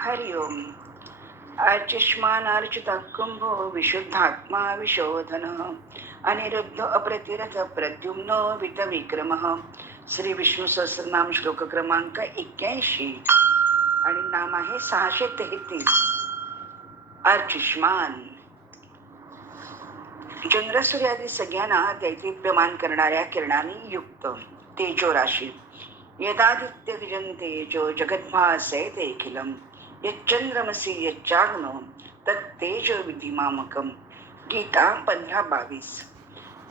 हरि ओम। अर्चिष्मानार्चितः कुंभ विशुद्धात्मा विशोधन अनिरुद्ध अप्रतिरथ प्रद्युम्न विक्रमः श्री विष्णू सहस्रनाम श्लोक क्रमांक एक्क्याऐंशी. आणि नाम आहे सहाशे तेहतीस अर्चिष्मान चंद्रसूर्यादी सगळ्यांना दैदिप्यमान करणाऱ्या किरणाने युक्त तेजो राशी. यदादित्य तेजो जगद्भासय देखिलम यच्चंद्रमसी यच्चाग्नो तत्तेज विधिमामकम गीता पंधरा बावीस।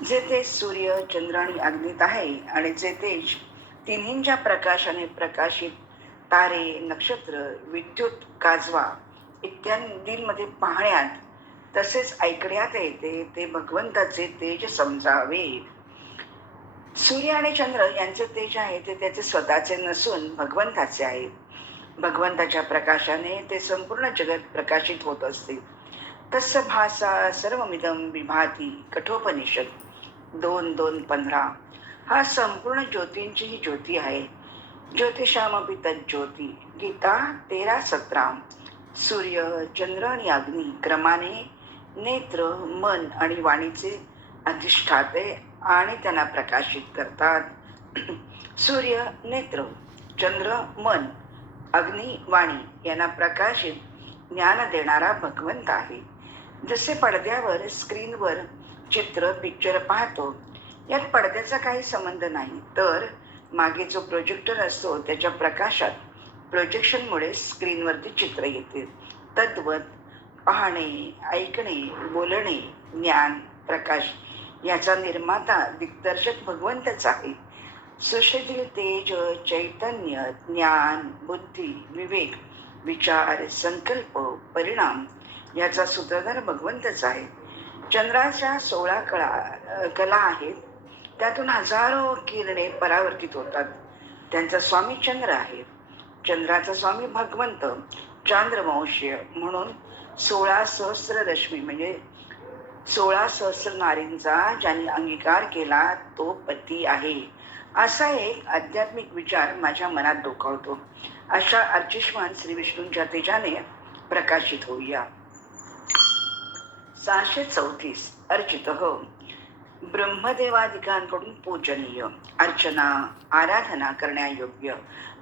जे तेज सूर्य चंद्र आणि अग्नीत आहे आणि जे तेज तिन्हींच्या प्रकाशाने प्रकाशित तारे नक्षत्र विद्युत काजवा इत्यादींमध्ये पाहण्यात तसेच ऐकण्यात येते ते भगवंताचे तेज समजावे। सूर्य आणि चंद्र यांचे तेज आहे ते त्याचे स्वतःचे नसून भगवंताचे आहे। भगवंताच्या प्रकाशाने ते संपूर्ण जगत प्रकाशित होत असते. तस भासा सर्वमिदम विभाती कठोपनिषद दोन दोन पंधरा. हा संपूर्ण ज्योतींची ही ज्योती आहे. ज्योतिषामपी ज्योती. गीता तेरा सतरा. सूर्य चंद्र आणि अग्नी क्रमाने नेत्र मन आणि वाणीचे अधिष्ठाते आणि त्यांना प्रकाशित करतात. सूर्य नेत्र चंद्र मन अग्नी वाणी यांना प्रकाशित ज्ञान देणारा भगवंत आहे. जसे पडद्यावर स्क्रीनवर चित्र पिक्चर पाहतो यात पडद्याचा काही संबंध नाही. तर मागे जो प्रोजेक्टर असतो त्याच्या प्रकाशात प्रोजेक्शनमुळे स्क्रीनवरती चित्र येते. तद्वत पाहणे ऐकणे बोलणे ज्ञान प्रकाश याचा निर्माता दिग्दर्शक भगवंतच आहे. सृष्टीतील तेज चैतन्य ज्ञान बुद्धी विवेक विचार संकल्प परिणाम याचा सूत्रधार भगवंतच आहे. चंद्राच्या सोळा कळा कला आहेत. त्यातून हजारो किरणे परावर्तित होतात. त्यांचा स्वामी चंद्र आहे चंद्राचा स्वामी भगवंत चांद्रवंशीय म्हणून सोळा सहस्र रश्मी म्हणजे सोळा सहस्र नारींचा ज्यांनी अंगीकार केला तो पती आहे. असा एक आध्यात्मिक विचार माझ्या मनात डोकावतो. अशा अर्चिष्मान श्री विष्णूंच्या तेजाने प्रकाशित होऊया. सहाशे चौतीस अर्चित हो. ब्रह्मदेवादिकांकडून पूजनीय. अर्चना आराधना करण्यायोग्य.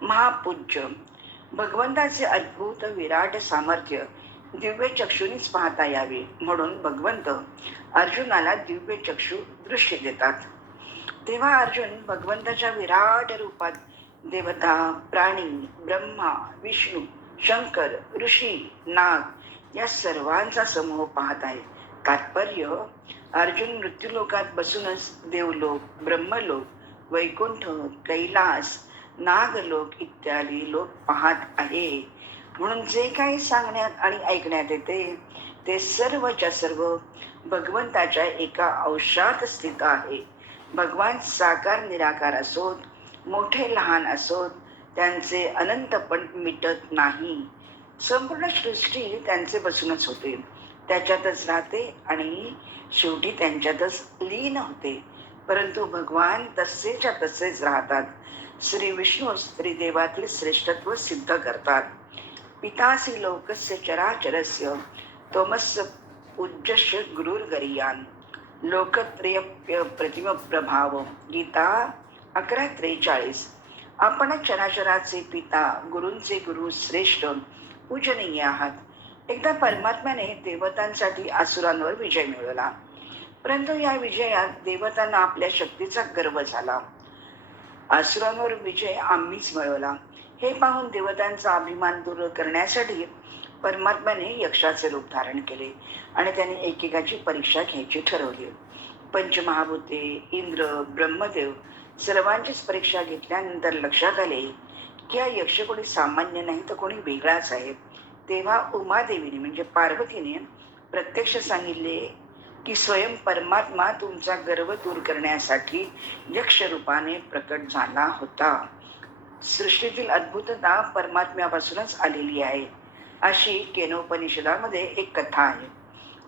महापूज्य. भगवंताचे अद्भुत विराट सामर्थ्य. दिव्य चक्षुनीच पाहता यावे म्हणून भगवंत अर्जुनाला दिव्य चक्षु दृश्य देतात. तेव्हा अर्जुन भगवंताच्या विराट रूपात देवता प्राणी ब्रह्मा विष्णू शंकर ऋषी नाग या सर्वांचा समूह पाहत आहे तात्पर्य अर्जुन मृत्यूलोकात बसूनच देवलोक ब्रह्मलोक वैकुंठ कैलास नागलोक इत्यादी लोक पाहत आहे. म्हणून जे काही सांगण्यात आणि ऐकण्यात येते ते सर्वच्या सर्व भगवंताच्या एका अंशात स्थित आहे. भगवान साकार निराकार असोत मोठे लहान असोत त्यांचे अनंतपण मिटत नाही. संपूर्ण सृष्टी त्यांचे बसूनच होते. त्याच्यातच राहते आणि शेवटी त्यांच्यातच लीन होते. परंतु भगवान तसेच्या तसेच राहतात. श्री विष्णू स्त्री देवातील श्रेष्ठत्व सिद्ध करतात. पितासी लोकस्य चराचरस्य तोमस्य पूज्यस्य गुरुर्गरियान. लोकप्रिय प्रतिम प्रभाव गीता अकरा त्रेचाळीस. आपण चराचराचे पिता गुरूंचे गुरु श्रेष्ठ पूजनीय आहात. एकदा परमात्म्याने देवतांसाठी आसुरांवर विजय मिळवला. परंतु या विजयात देवतांना आपल्या शक्तीचा गर्व झाला. आसुरांवर विजय आम्हीच मिळवला. हे पाहून देवतांचा अभिमान दूर करण्यासाठी परमात्म्याने यक्षाचे रूप धारण केले आणि त्याने एकेकाची परीक्षा घ्यायची ठरवली. पंचमहाभूते इंद्र ब्रह्मदेव सर्वांचीच परीक्षा घेतल्यानंतर लक्षात आले की हा यक्ष कोणी सामान्य नाही तर कोणी वेगळाच आहे तेव्हा उमादेवीने म्हणजे पार्वतीने प्रत्यक्ष सांगितले की स्वयं परमात्मा तुमचा गर्व दूर करण्यासाठी यक्षरूपाने प्रकट झाला होता. सृष्टीतील अद्भुतता परमात्म्यापासूनच आलेली आहे. अशी केनोपनिषदामध्ये एक कथा आहे.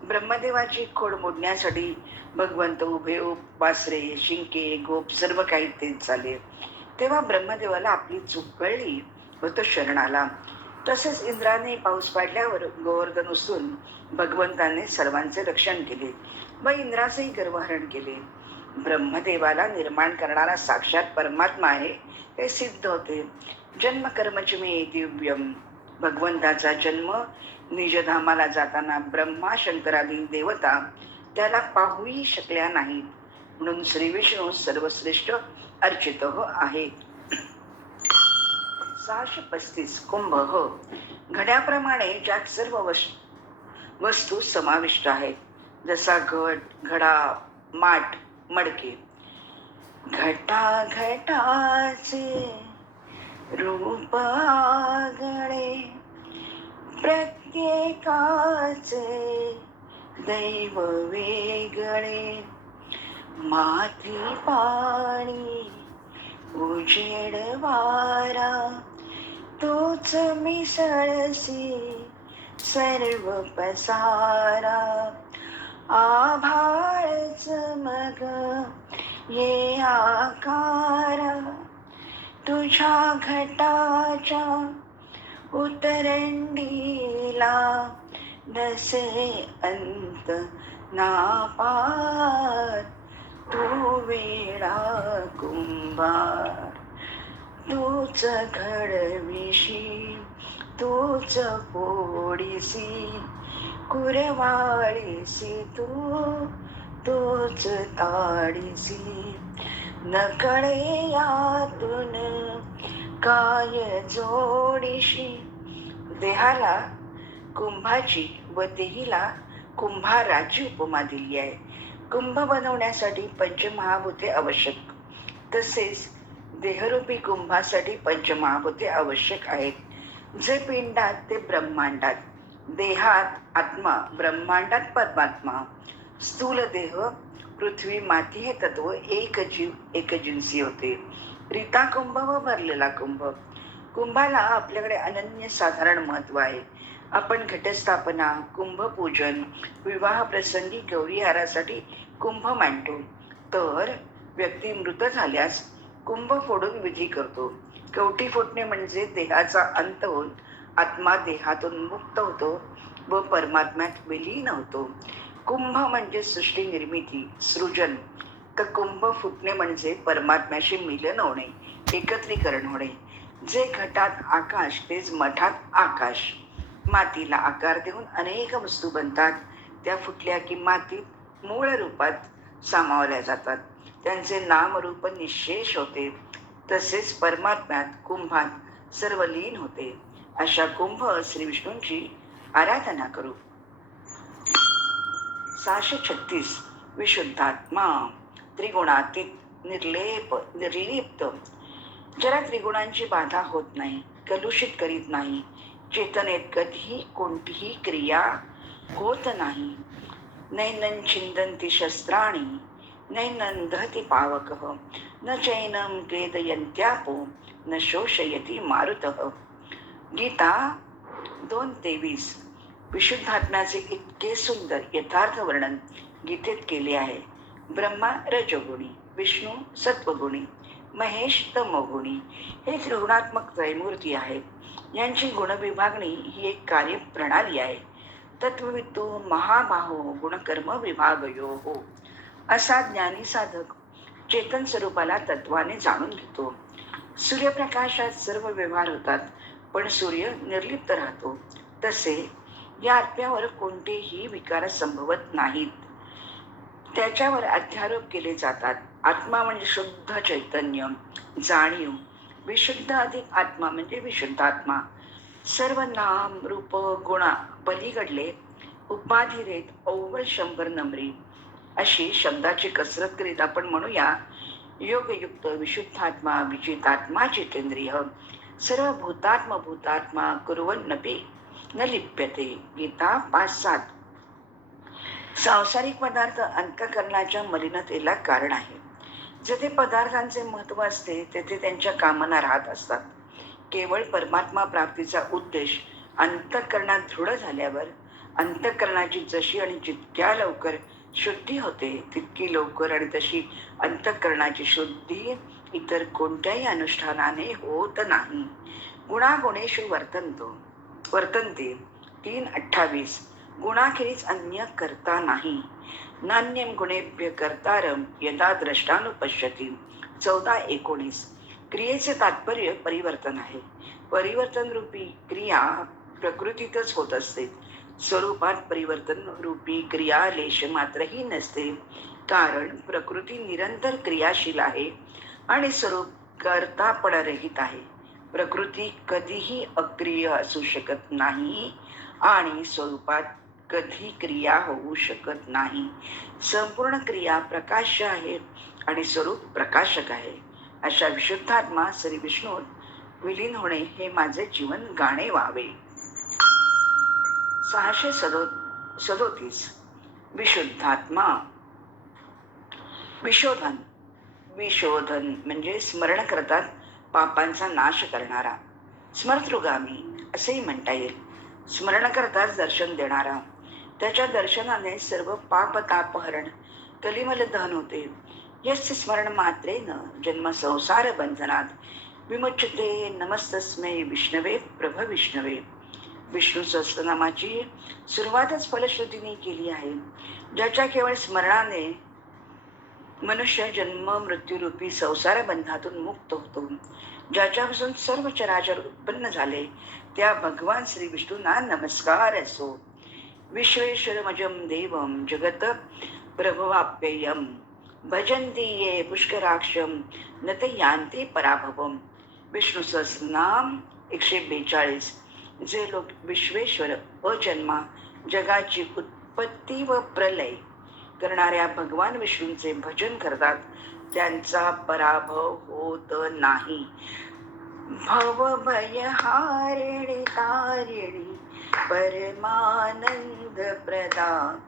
ब्रह्मदेवाची खोड मोडण्यासाठी भगवंत उभे उपासरे शिंके गोप सर्व काही तेच झाले. तेव्हा ब्रह्मदेवाला आपली चूक कळली व तो शरण आला तसेच इंद्राने पाऊस पाडल्यावर गोवर्धन उचलून भगवंताने सर्वांचे रक्षण केले व इंद्राचेही गर्वहरण केले. ब्रह्मदेवाला निर्माण करणारा साक्षात परमात्मा आहे हे सिद्ध होते. जन्म दिव्यम. भगवंताचा जन्म निजधामाला जाताना ब्रह्मा शंकरादी देवता त्याला पाहूही शकल्या नाहीत. म्हणून श्री विष्णू सर्वश्रेष्ठ अर्चित हो आहे. सहाशे पस्तीस कुंभ हो. घड्याप्रमाणे ज्यात सर्व वस्तू समाविष्ट आहेत. जसा घट घडा माठ मडके. घटा घटाचे रूप प्रत्येकाचे दैव वेगळे. माती पाणी उजेड वारा तोच मिसळसी सर्व पसारा. आभाळच मग ये आकारा. तुझ्या घटाच्या उतरंडीला नसे अंत नापार तू वेळा कुंभार तूच घडविशी तूच पोडीसी कुरवाळीसी तू तूच ताडीसी. नकळे यातून काय जोडीशी? देहाला कुंभाची व देहीला कुंभाराची उपमा दिली आहे. कुंभ बनवण्यासाठी पंचमहाभूते आवश्यक. तसेच देहरूपी कुंभासाठी पंचमहाभूते आवश्यक आहेत. जे पिंडात ते ब्रह्मांडात. देहात आत्मा ब्रह्मांडात परमात्मा. स्थूल देह पृथ्वी माती हे तत्व एक जीव एकजिन्सी होते. रीता कुंभ व भरलेला कुंभ. कुंभाला आपल्याकडे अनन्य साधारण महत्त्व आहे. आपण घटस्थापना कुंभपूजन विवाह प्रसंगी गौरी हारासाठी कुंभ मांडतो. तर व्यक्ती मृत झाल्यास कुंभ फोडून विधी करतो. कवटी फुटणे म्हणजे देहाचा अंत होऊन आत्मा देहातून मुक्त होतो व परमात्म्यात विलीन होतो. कुंभ म्हणजे सृष्टी निर्मिती सृजन. तर कुंभ फुटणे म्हणजे परमात्म्याशी मिलन होणे एकत्रीकरण होणे. जे घटात आकाश तेच मठात आकाश. मातीला आकार देऊन अनेक वस्तू बनतात. त्या फुटल्या की मातीत मूळ रूपात सामावल्या जातात. त्यांचे नामरूप निशेष होते. तसेच परमात्म्यात कुंभात सर्व लीन होते. अशा कुंभ श्री विष्णूंची आराधना करू. सहाशे छत्तीस विशुद्धात्मा त्रिगुणातीत निर्लेप निर्लिप्त. ज्याला त्रिगुणांची बाधा होत नाही कलुषित करीत नाही. चेतनेत कधीही कोणतीही क्रिया होत नाही. नैनं छिंदन्ति शस्त्राणि दहती पावक. न चैनं क्लेदयन्त्यापो न शोषयती मारुतः. गीता दोन तेवीस. विशुद्धात्म्याचे इतके सुंदर यथार्थ वर्णन गीतेत केले आहे. ब्रह्मा रजोगुणी विष्णू सत्वगुणी महेश तमोगुणी हे त्रिगुणात्मक त्रयमूर्ती आहेत. यांची गुणविभागणी ही एक कार्यप्रणाली आहे. तत्ववितू महाबाहो गुणकर्म विभागयो हो असा ज्ञानी साधक चेतन स्वरूपाला तत्वाने जाणून घेतो. सूर्यप्रकाशात सर्व व्यवहार होतात पण सूर्य निर्लिप्त राहतो. तसे या आत्म्यावर कोणतेही विकार संभवत नाहीत. त्याच्यावर अध्यारोप केले जातात. आत्मा म्हणजे शुद्ध चैतन्य. जाणीव. विशुद्ध अधिक आत्मा म्हणजे विशुद्ध आत्मा सर्व नाम रूप गुणा पलीकडले. उपाधिरेत अव्वल शंभर नंबरी अशी शब्दाची कसरत करीत आपण म्हणूया योगयुक्त विशुद्धात्मा विजितात्मा जितेंद्रिय. सर्व भूतात्म भूतात्मा कुर्वन्नपी. न लिप्यते गीता पाच सात. सांसारिक पदार्थ अंतकरणाच्या मलिनतेला कारण आहे. जेथे पदार्थांचे महत्त्व असते तेथे त्यांच्या कामना राहत असतात. केवळ परमात्मा प्राप्तीचा उद्देश अंतकरणात दृढ झाल्यावर अंतकरणाची जशी आणि जितक्या लवकर शुद्धी होते तितकी लवकर आणि तशी अंतकरणाची शुद्धी इतर कोणत्याही अनुष्ठानाने होत नाही. गुणागुणेशू वर्तन तो वर्तन्ते. तीन अठ्ठावीस. गुणाखेरीज अन्य करता नाही. नान्यम गुणेभ्य कर्तारम यदा द्रष्टानुपश्यती. चौदा एकोणीस. क्रियेचे तात्पर्य परिवर्तन आहे. परिवर्तन रूपी क्रिया प्रकृतीतच होत असते. स्वरूपात परिवर्तन रूपी क्रिया लेश मात्रही नसते. कारण प्रकृती निरंतर क्रियाशील आहे आणि स्वरूप कर्तापणरहित आहे. प्रकृती कधीही अक्रिय असू शकत नाही आणि स्वरूपात कधी क्रिया होऊ शकत नाही. संपूर्ण क्रिया प्रकाश आहे आणि स्वरूप प्रकाशक आहे. अशा विशुद्धात्मा श्री विष्णूत विलीन होणे हे माझे जीवन गाणे व्हावे सहाशे सदो सदोतीस. विशुद्धात्मा. विशोधन. विशोधन म्हणजे स्मरण करतात पापांचा नाश करणारा. स्मर्तृगामी असेही म्हणता येईल. स्मरण करताच दर्शन देणारा. त्याच्या दर्शनाने सर्व पाप तापहरण कलिमल दहन होते. यस्य स्मरण मात्रेन जन्म संसार बंधनात. विमुचते नमस्तस्मै विष्णवे प्रभ विष्णवे. विष्णू सहस्रनामाची सुरुवातच फलश्रुतीने केली आहे. ज्याच्या केवळ स्मरणाने मनुष्य जन्म मृत्यूरूपी संसार बंधातून मुक्त होतो. ज्याच्यापासून सर्व चराचर उत्पन्न झाले त्या भगवान श्री विष्णूंना नमस्कार असो. विश्वेश्वरमजं देवं जगत प्रभवाप्ययम भजंती ये पुष्कराक्षम न ते यांती पराभवम विष्णू सहस्रनाम एकशे बेचाळीस. जे लोक विश्वेश्वर अजन्मा जगाची उत्पत्ती व प्रलय. करणाऱ्या भगवान विष्णूंचे भजन करतात त्यांचा पराभव होत नाही. भव भय तारिणी परमानंद प्रदा.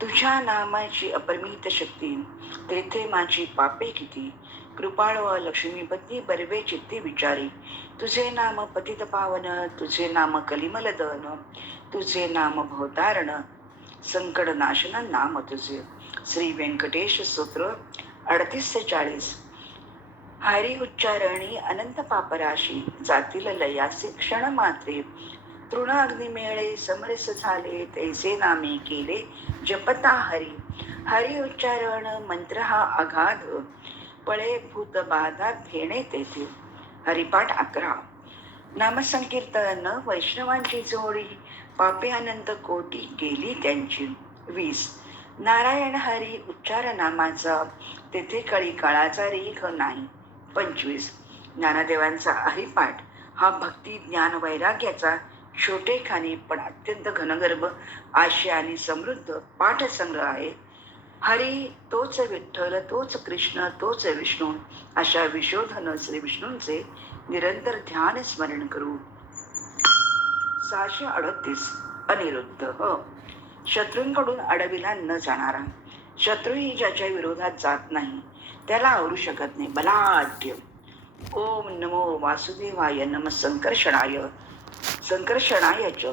तुझ्या नामाची अपरिमित शक्ती तेथे माझी पापे किती? कृपाळू लक्ष्मीपती बर्वे चित्ती विचारी. तुझे नाम पतित पावन तुझे नाम कलिमलदन तुझे नाम भवतारण. संकट नाशन नाम तुझे. श्री व्यंकटेश सूत्र अडतीस ते चाळीस. हरी उच्चारणी अनंत पापराशी जातील लयासे क्षण मात्रे. तृण अग्निमेळे समरस झाले तैसे नामे केले जपता हरी. हरी उच्चारण मंत्र हा अगाध पळे भूत बाधा घेणे तेथे. हरिपाठ अकरा. नामसंकीर्तन वैष्णवांची जोडी. पापे अनंत कोटी गेली त्यांची वीस. नारायण हरी उच्चार नामाचा तेथे कळी काळाचा रेख नाही. पंचवीस. ज्ञानदेवांचा हरिपाठ हा भक्ती ज्ञान वैराग्याचा छोटेखानी पण अत्यंत घनगर्भ आशय आणि समृद्ध पाठसंग्रह आहे. हरी तोच विठ्ठल तोच कृष्ण तोच विष्णू अशा विशोधन श्री विष्णूंचे निरंतर ध्यान स्मरण करू. सहाशे अडतीस अनिरुद्ध. ह. शत्रूंकडून अडविला न जाणारा. शत्रूही ज्याच्या विरोधात जात नाही त्याला आवरू शकत नाही. बलाढ्य. ओम नमो वासुदेवाय नम संकर्षणाय. संकर्षणाय च.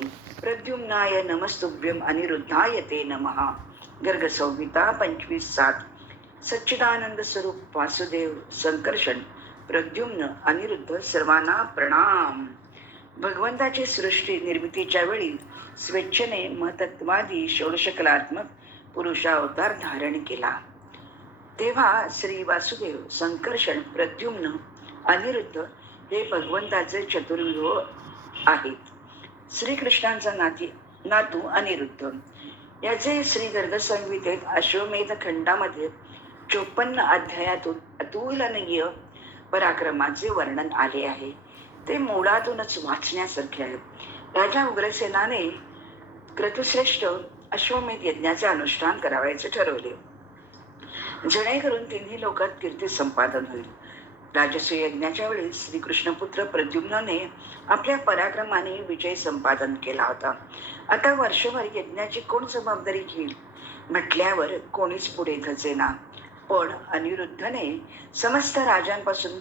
प्रद्युम्नाय नमस्तुभ्यम अनिरुद्धाय ते नमः. गर्ग संहिता पंचवीस सात. सच्चिदानंद स्वरूप वासुदेव संकर्षण प्रद्युम्न अनिरुद्ध सर्वांना प्रणाम. भगवंताची सृष्टी निर्मितीच्या वेळी स्वेच्छेने महतत्वादी षोडशकलात्मक पुरुषावतार धारण केला. तेव्हा श्री वासुदेव संकर्षण प्रद्युम्न अनिरुद्ध हे भगवंताचे चतुर्व्यूह आहेत. श्रीकृष्णांचा नाती नातू अनिरुद्ध. याचे श्री गर्गसंहितेत अश्वमेध खंडामध्ये चोपन्न अध्यायातून अतुलनीय पराक्रमाचे वर्णन आले आहे. ते मोडातूनच वाचण्यासारखे आहेत. राजा उग्रसेनाने क्रतुश्रेष्ठ अश्वमेध यज्ञाचे अनुष्ठान करावायचे ठरवले. जेणेकरून तिन्ही लोकात कीर्ती संपादन होईल. राजसूय यज्ञाच्या वेळी श्रीकृष्णपुत्र प्रद्युम्नने आपल्या पराक्रमाने विजय संपादन केला होता. आता वर्षभर यज्ञाची कोण जबाबदारी घेईल? म्हटल्यावर कोणीच पुढे धजेना पण अनिरुद्धने समस्त राजांपासून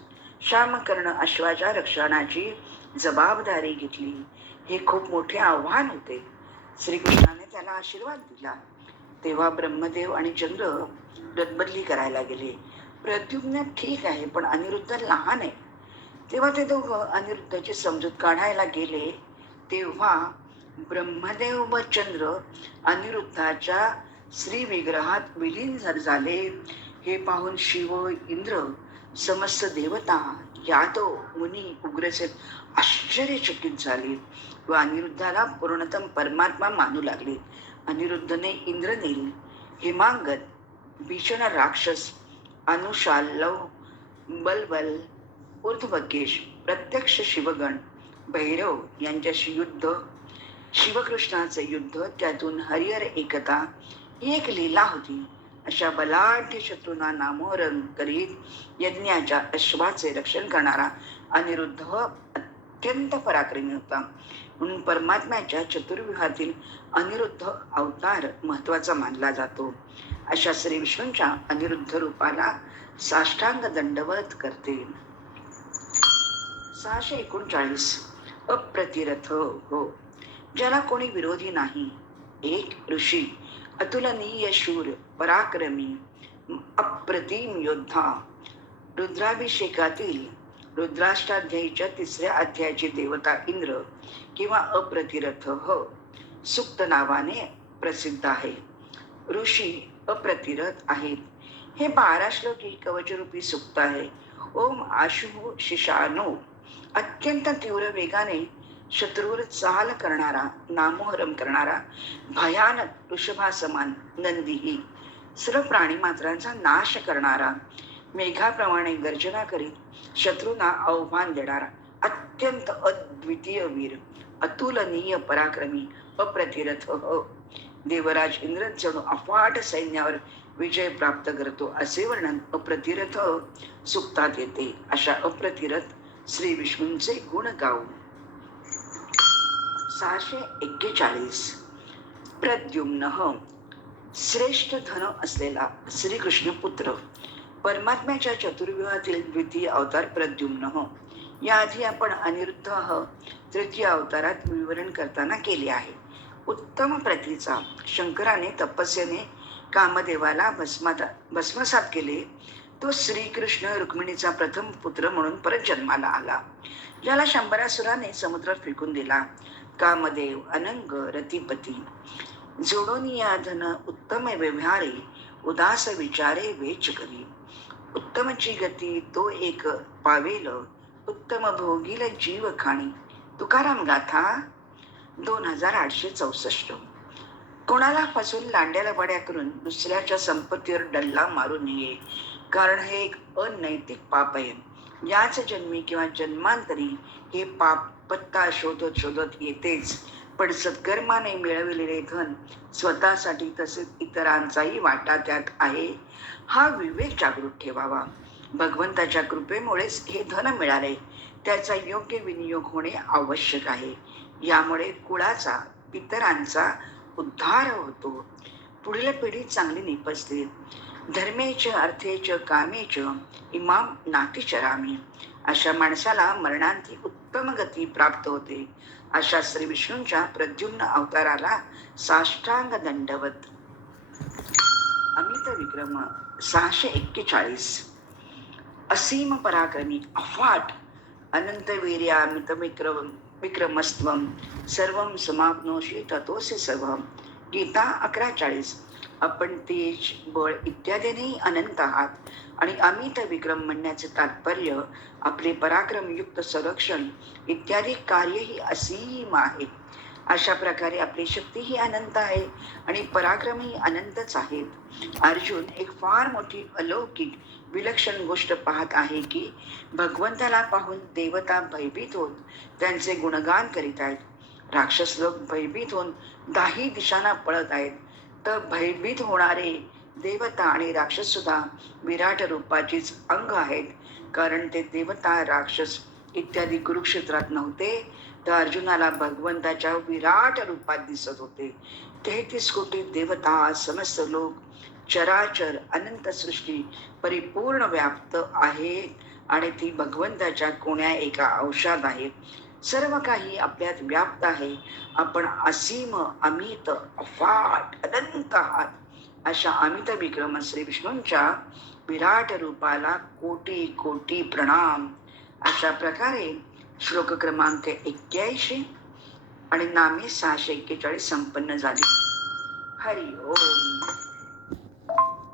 श्यामकर्ण अश्वाच्या रक्षणाची जबाबदारी घेतली. हे खूप मोठे आव्हान होते. श्रीकृष्णाने त्याला आशीर्वाद दिला. तेव्हा ब्रह्मदेव आणि चंद्र रदबदली करायला गेले. प्रद्युम्न ठीक आहे पण अनिरुद्ध लहान आहे. तेव्हा ते दोघं अनिरुद्धाची समजूत काढायला गेले. तेव्हा ब्रह्मदेव व चंद्र अनिरुद्धाच्या श्रीविग्रहात विलीन झाले. हे पाहून शिव इंद्र समस्त देवता यादव मुनी उग्रसेन आश्चर्यचकित झाले व अनिरुद्धाला पूर्णतम परमात्मा मानू लागले. अनिरुद्धने इंद्रनील हिमांगत भीषण राक्षस अनुशालव बलबल ऊर्ध्वकेश प्रत्यक्ष शिवगण भैरव यांच्याशी युद्ध शिवकृष्णाचे युद्ध त्यातून हरिहर एकता ही एक लीला होती. अशा बलाढ्य शत्रूंना नामोहरण करीत यज्ञाच्या अश्वाचे रक्षण करणारा अनिरुद्ध अत्यंत पराक्रमी होता. म्हणून परमात्म्याच्या चतुर्व्यूहातील अनिरुद्ध अवतार महत्त्वाचा मानला जातो. अशा श्री विष्णूंच्या अनिरुद्ध रूपाला साष्टांग दंडवत करते. सहाशे एकोणचाळीस. अप्रतिरथ हो. ज्याला कोणी विरोधी नाही. एक ऋषी अतुलनीय शूर पराक्रमी अप्रतिम योद्धा. रुद्राभिषेकातील रुद्राष्टाध्यायीच्या तिसऱ्या अध्यायाची देवता इंद्र किंवा अप्रतिरथ ह सुक्त नावाने प्रसिद्ध आहे. ऋषी अप्रतिरथ आहेत. हे बारा श्लोकी कवचरूपी सुक्त आहे. ओम आशु शिशानो. अत्यंत तीव्र वेगाने शत्रूवर चाल करणारा नामोहरम करणारा भयानक वृषभासमान नंदीही सर्व प्राणी मात्रांचा नाश करणारा मेघाप्रमाणे गर्जना करीत शत्रूंना आव्हान देणारा अत्यंत अद्वितीय वीर अतुलनीय पराक्रमी अप्रतिरथ देवराज इंद्र जणू अफाट सैन्यावर विजय प्राप्त करतो असे वर्णन अप्रतिरथ सुक्तात येते. अशा अप्रतिरथ श्री विष्णूंचे गुण गाऊ सहाशे एक्केचाळीस. प्रद्युम्न श्रेष्ठ धन असलेला श्रीकृष्ण पुत्र. परमात्म्याच्या चतुर्व्यूहातील द्वितीय अवतार प्रद्युम्न. याआधी आपण अनिरुद्ध तृतीय अवतारात विवरण करताना केले आहे. उत्तम प्रतीचा शंकराने तपस्येने कामदेवाला भस्मात भस्मसात केले. तो श्रीकृष्ण रुक्मिणीचा प्रथम पुत्र म्हणून परत जन्माला आला. ज्याला शंभरासुराने समुद्रात फेकून दिला. कामदेव अनंग रतिपती. जोडून या धन उत्तम व्यवहारे उदास विचारे वेच करी. उत्तमची गती तो एक पावेल उत्तम भोगील जीव खाणी. तुकाराम गाथा दोन हजार आठशे चौसष्ट. कोणाला फसून लांड्याला बड्या करून दुसऱ्याच्या संपत्तीवर डल्ला मारू नये कारण हे एक अनैतिक पाप आहे. याच जन्मी किंवा जन्मांतरी हे पाप पत्ता शोधत शोधत येतेच. पण सत्कर्माने मिळविलेले धन स्वतःसाठी तसेच इतरांचाही वाटा त्यात आहे. हा विवेक जागृत ठेवावा. भगवंताच्या कृपेमुळेच हे धन मिळाले. त्याचा योग्य विनियोग होणे आवश्यक आहे. यामुळे कुळाचा इतरांचा उद्धार होतो. पुढील पिढी चांगली निपजते. धर्मेच अर्थेच कामेच इमाम नातीचरामी अशा माणसाला मरणांती उत्तम गती प्राप्त होते. अशा श्री विष्णूंच्या प्रद्युम्न अवताराला साष्टांग दंडवत. अमित विक्रम सहाशे एक्केचाळीस. असीम पराक्रमी अफाट अनंत वीर्यामित विक्रम विक्रमस्त्वम सर्व समाप्नोशी ततोसे सर्व. गीता अकरा चाळीस. आपण तेज बळ इत्यादीनेही अनंत आहात. आणि अमित विक्रम म्हणण्याचे तात्पर्य आपले पराक्रमयुक्त संरक्षण इत्यादी कार्यही असीम आहेत अशा प्रकारे आपली शक्तीही अनंत आहे आणि पराक्रमही अनंतच आहेत. अर्जुन एक फार मोठी अलौकिक विलक्षण गोष्ट पाहत आहे की भगवंताला पाहून देवता भयभीत होत त्यांचे गुणगान करीत आहेत. राक्षस लोक भयभीत होऊन दाही दिशांना पळत आहेत. तर भयभीत होणारे देवता आणि राक्षस सुद्धा विराट रूपाचीच अंग आहेत. कारण ते देवता राक्षस इत्यादी कुरुक्षेत्रात नव्हते तर अर्जुनाला भगवंताच्या विराट रूपात दिसत होते. तेहतीस कोटी देवता समस्त लोक चराचर अनंत सृष्टी परिपूर्ण व्याप्त आहेत. आणि ती भगवंताच्या कोण्या एका अंशात आहे सर्व काही आपल्यात व्याप्त आहे. आपण असीम अमित अफाट अनंत आहात. अशा अमित विक्रम श्री विष्णूंच्या विराट रूपाला कोटी कोटी प्रणाम. अशा प्रकारे श्लोक क्रमांक एक्क्याऐंशी आणि नामे सहाशे एक्केचाळीस संपन्न झाली. हरि ओम